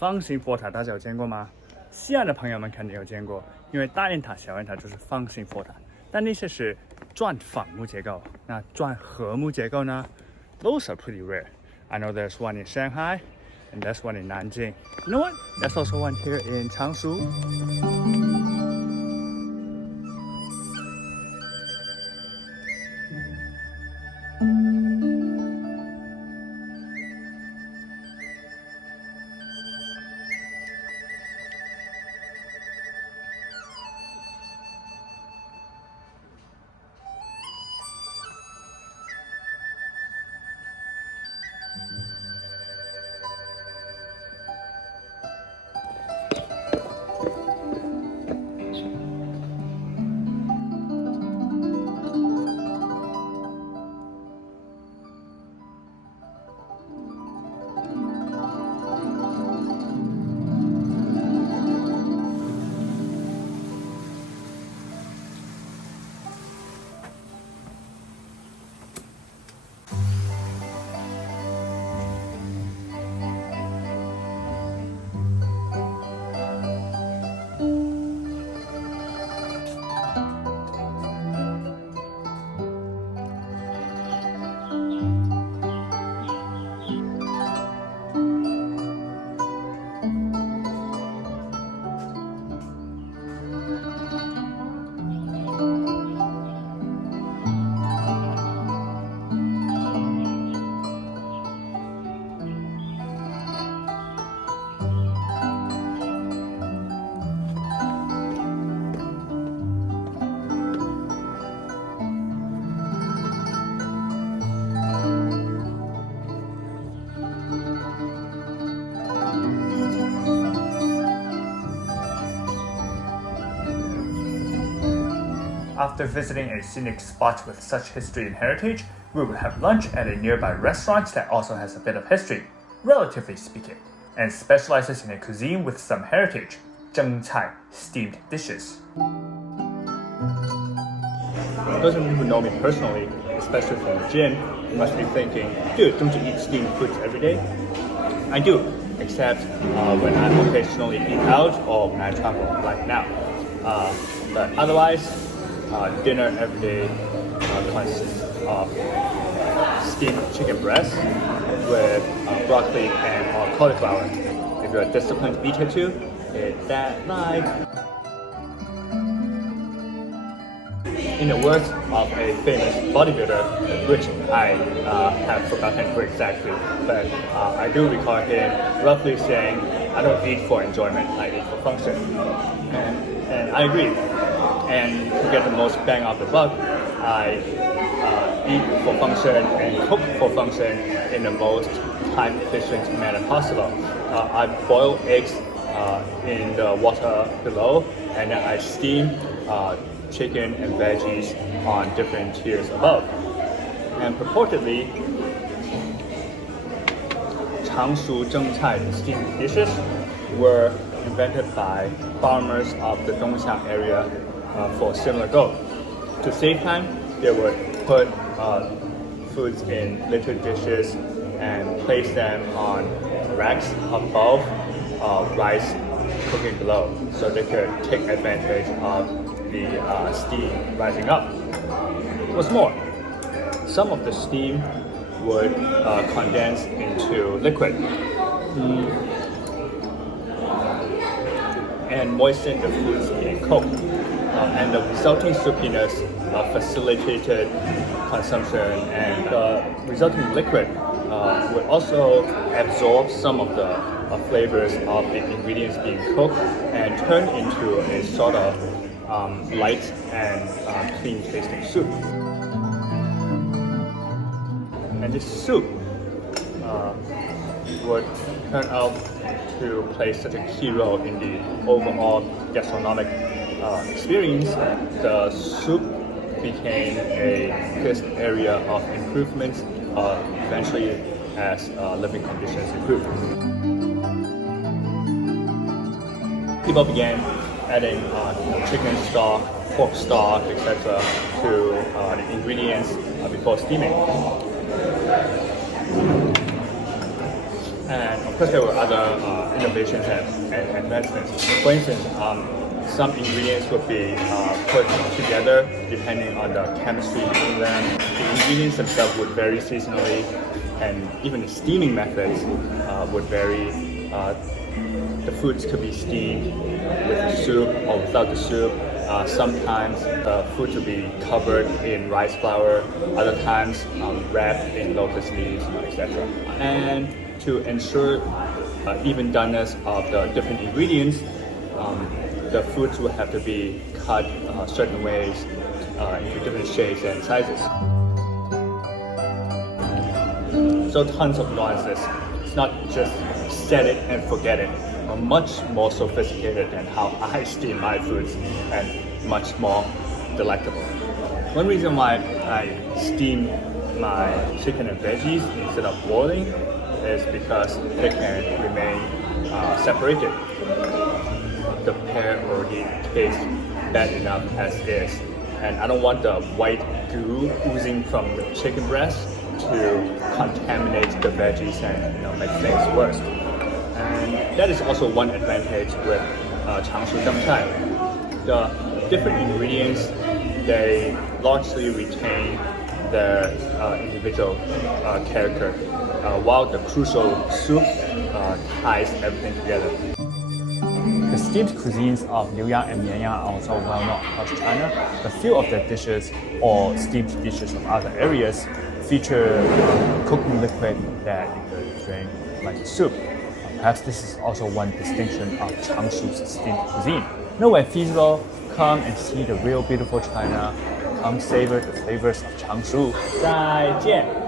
方形佛塔大家有见过吗？西安的朋友们肯定有见过，因为大雁塔、小雁塔就是方形佛塔，但那些是转反木结构。那转和木结构呢 ？Those are pretty rare. I know there's one in Shanghai, and there's one in Nanjing. You know what? There's also one here in Changshu. After visiting a scenic spot with such history and heritage, we would have lunch at a nearby restaurant that also has a bit of history, relatively speaking, and specializes in a cuisine with some heritage, zhengcai, steamed dishes. Those of you who know me personally, especially from the gym, must be thinking, dude, don't you eat steamed foods every day? I do, except when I occasionally eat out or when I travel like now. But otherwise, dinner every day consists of steamed chicken breast with broccoli and cauliflower. If you're a disciplined eater too, hit that like. In the words of a famous bodybuilder, which I have forgotten who exactly, but I do recall him roughly saying, I don't eat for enjoyment, I eat for function. And I agree. And to get the most bang out of the buck, I eat for function and cook for function in the most time-efficient manner possible. I boil eggs in the water below, and then I steam chicken and veggies on different tiers above. And purportedly, Changshu zhengcai steamed dishes were invented by farmers of the Dongxiang area for a similar goal. To save time, they would put foods in little dishes and place them on racks above rice cooking below, so they could take advantage of the steam rising up. What's more, some of the steam would condense into liquid and moisten the foods being cooked. And the resulting soupiness facilitated consumption, and the resulting liquid would also absorb some of the flavors of the ingredients being cooked and turn into a sort of light and clean tasting soup. And this soup would turn out to play such a key role in the overall gastronomic experience. The soup became a first area of improvement eventually as living conditions improved. People began adding chicken stock, pork stock, etc. to the ingredients before steaming. And of course, there were other innovations and advancements. For instance, some ingredients would be put together depending on the chemistry between them. The ingredients themselves would vary seasonally, and even the steaming methods would vary. The foods could be steamed with the soup or without the soup. Sometimes the food would be covered in rice flour, other times wrapped in lotus leaves, etc. And to ensure even doneness of the different ingredients, the foods will have to be cut certain ways into different shapes and sizes. So tons of nuances. It's not just set it and forget it. Much more sophisticated than how I steam my foods and much more delectable. One reason why I steam my chicken and veggies instead of boiling is because they can remain separated. The pear already tastes bad enough as is, and I don't want the white goo oozing from the chicken breast to contaminate the veggies and make things worse. And that is also one advantage with Changshu zhengcai. The different ingredients, they largely retain their individual character, while the crucial soup ties everything together. The steamed cuisines of Liuyang and Mianyang are also well known across China. A few of their dishes or steamed dishes of other areas feature cooking liquid that you could drink like a soup. Perhaps this is also one distinction of Changshu's steamed cuisine. When feasible, come and see the real beautiful China. Come savor the flavors of Changshu. 再见。